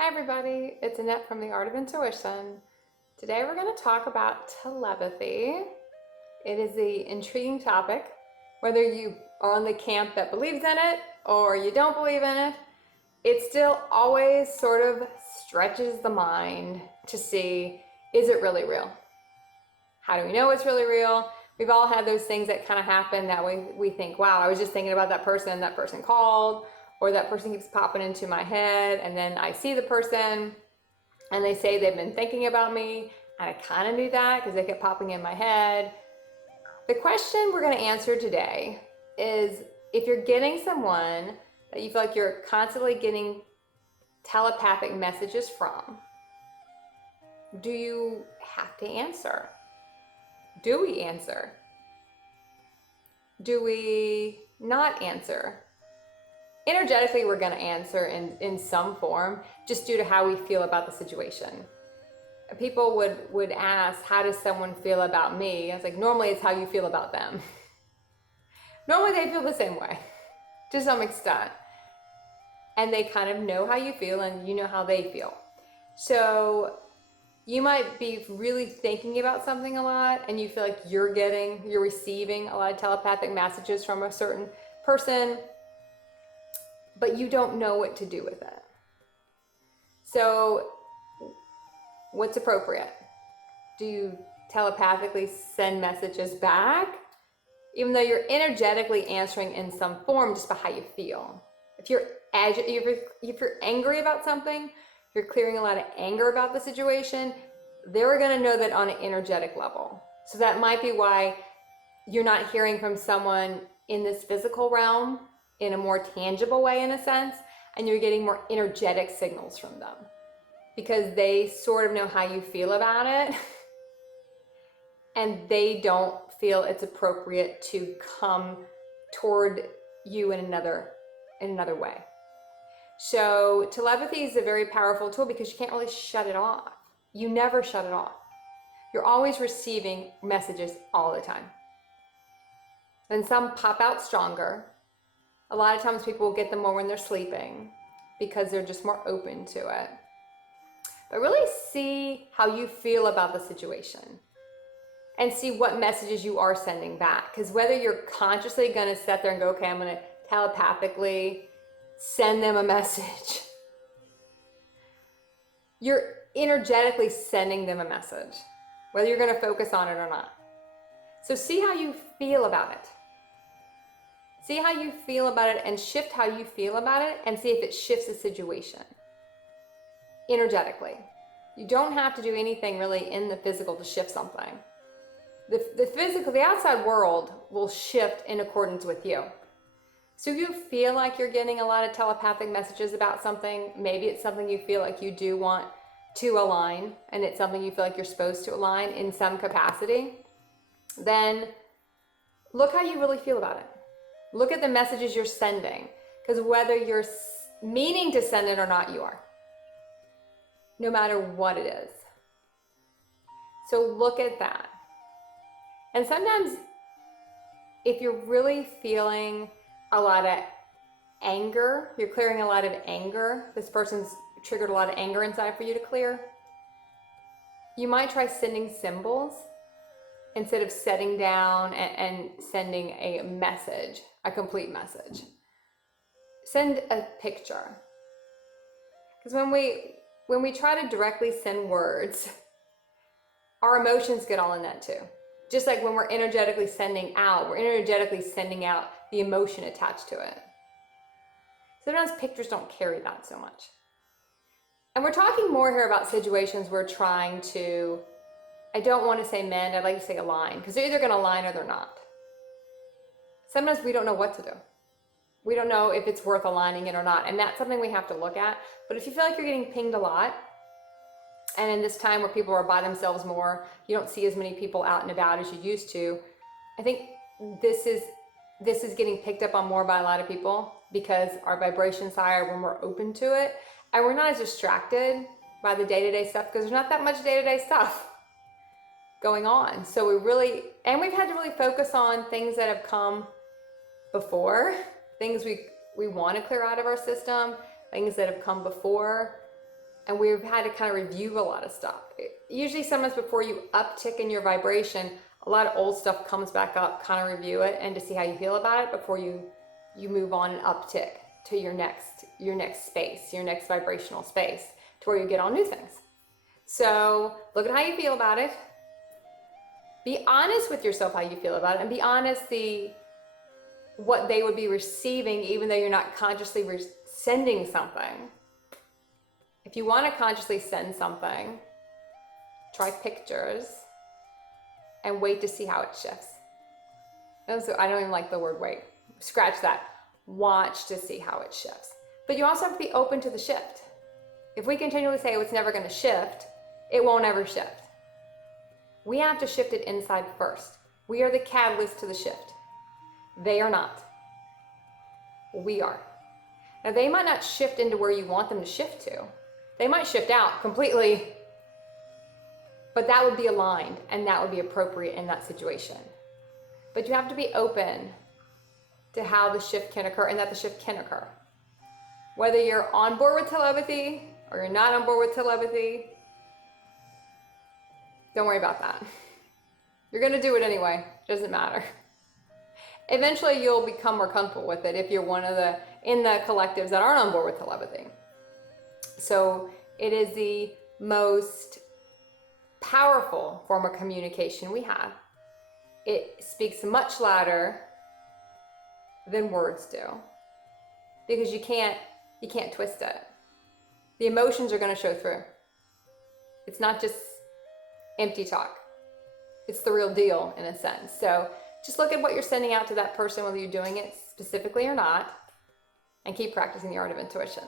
Hi everybody, it's Annette from The Art of Intuition. Today we're going to talk about telepathy. It is the intriguing topic. Whether you are on the camp that believes in it or you don't believe in it, it still always sort of stretches the mind to see, is it really real? How do we know it's really real? We've all had those things that kind of happen that we think, wow, I was just thinking about that person called, or that person keeps popping into my head, and then I see the person and they say they've been thinking about me, and I kind of knew that because they kept popping in my head. The question we're going to answer today is, if you're getting someone that you feel like you're constantly getting telepathic messages from, do you have to answer? Do we answer? Do we not answer? Energetically, we're going to answer in some form, just due to how we feel about the situation. People would ask, how does someone feel about me? I was like, normally it's how you feel about them. Normally they feel the same way, to some extent. And they kind of know how you feel and you know how they feel. So you might be really thinking about something a lot and you feel like you're receiving a lot of telepathic messages from a certain person, but you don't know what to do with it. So what's appropriate? Do you telepathically send messages back? Even though you're energetically answering in some form just by how you feel. If you're angry about something, you're clearing a lot of anger about the situation, they're gonna know that on an energetic level. So that might be why you're not hearing from someone in this physical realm in a more tangible way, in a sense, and you're getting more energetic signals from them because they sort of know how you feel about it and they don't feel it's appropriate to come toward you in another way. So telepathy is a very powerful tool because you can't really shut it off. You never shut it off. You're always receiving messages all the time. And some pop out stronger. A lot of times people will get them more when they're sleeping because they're just more open to it. But really see how you feel about the situation and see what messages you are sending back. Because whether you're consciously going to sit there and go, okay, I'm going to telepathically send them a message, you're energetically sending them a message, whether you're going to focus on it or not. So see how you feel about it. See how you feel about it and shift how you feel about it and see if it shifts the situation energetically. You don't have to do anything really in the physical to shift something. The outside world will shift in accordance with you. So if you feel like you're getting a lot of telepathic messages about something, maybe it's something you feel like you do want to align and it's something you feel like you're supposed to align in some capacity, then look how you really feel about it. Look at the messages you're sending, because whether you're meaning to send it or not, you are. No matter what it is. So look at that. And sometimes if you're really feeling a lot of anger, you're clearing a lot of anger, this person's triggered a lot of anger inside for you to clear, you might try sending symbols instead of setting down and sending a message, a complete message. Send a picture. Because when we try to directly send words, our emotions get all in that too. Just like when we're energetically sending out, we're energetically sending out the emotion attached to it. Sometimes pictures don't carry that so much. And we're talking more here about situations we're trying to, I don't want to say mend, I'd like to say align, because they're either going to align or they're not. Sometimes we don't know what to do. We don't know if it's worth aligning it or not, and that's something we have to look at. But if you feel like you're getting pinged a lot, and in this time where people are by themselves more, you don't see as many people out and about as you used to, I think this is getting picked up on more by a lot of people because our vibration's higher, we're more open to it, and we're not as distracted by the day-to-day stuff because there's not that much day-to-day stuff going on. So we've had to really focus on things that have come before, things we want to clear out of our system, things that have come before. and we've had to kind of review a lot of stuff. Usually sometimes before you uptick in your vibration, a lot of old stuff comes back up, kind of review it and to see how you feel about it before you move on and uptick to your next space, your next vibrational space, to where you get on new things. So look at how you feel about it. Be honest with yourself how you feel about it, and be honest what they would be receiving, even though you're not consciously sending something. If you want to consciously send something, try pictures and wait to see how it shifts. And so I don't even like the word wait. Scratch that. Watch to see how it shifts. But you also have to be open to the shift. If we continually say, oh, it's never going to shift, it won't ever shift. We have to shift it inside first. We are the catalyst to the shift. They are not. We are. Now, they might not shift into where you want them to shift to. They might shift out completely, but that would be aligned and that would be appropriate in that situation. But you have to be open to how the shift can occur and that the shift can occur. Whether you're on board with telepathy or you're not on board with telepathy, don't worry about that. You're going to do it anyway. It doesn't matter. Eventually, you'll become more comfortable with it if you're in the collectives that aren't on board with telepathy. So it is the most powerful form of communication we have. It speaks much louder than words do, because you can't twist it. The emotions are going to show through. It's not just empty talk. It's the real deal in a sense. So just look at what you're sending out to that person, whether you're doing it specifically or not, and keep practicing the art of intuition.